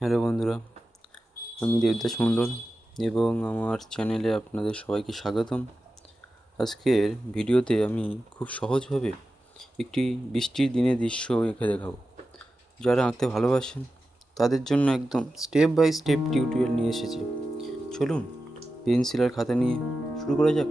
Hello বন্ধুরা, আমি দেবদাস মণ্ডল এবং আমার চ্যানেলে আপনাদের সবাইকে স্বাগতম। আজকের ভিডিওতে আমি খুব সহজভাবে একটি বৃষ্টির দিনের দৃশ্য এঁকে দেখাবো। যারা আঁকতে ভালোবাসেন তাদের জন্য একদম স্টেপ বাই স্টেপ টিউটোরিয়াল নিয়ে এসেছি। চলুন পেন্সিল আর খাতা নিয়ে শুরু করা যাক।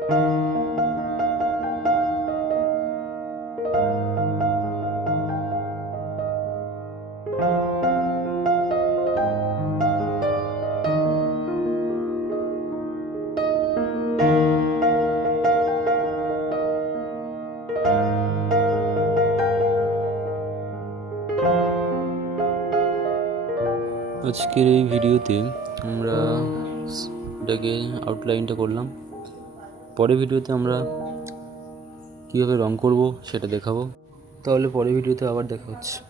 আজকের এই ভিডিওতে আমরা এটাকে আউটলাইনটা করলাম। পরের ভিডিওতে আমরা কীভাবে রং করব সেটা দেখাবো। তাহলে পরের ভিডিওতে আবার দেখা হচ্ছে।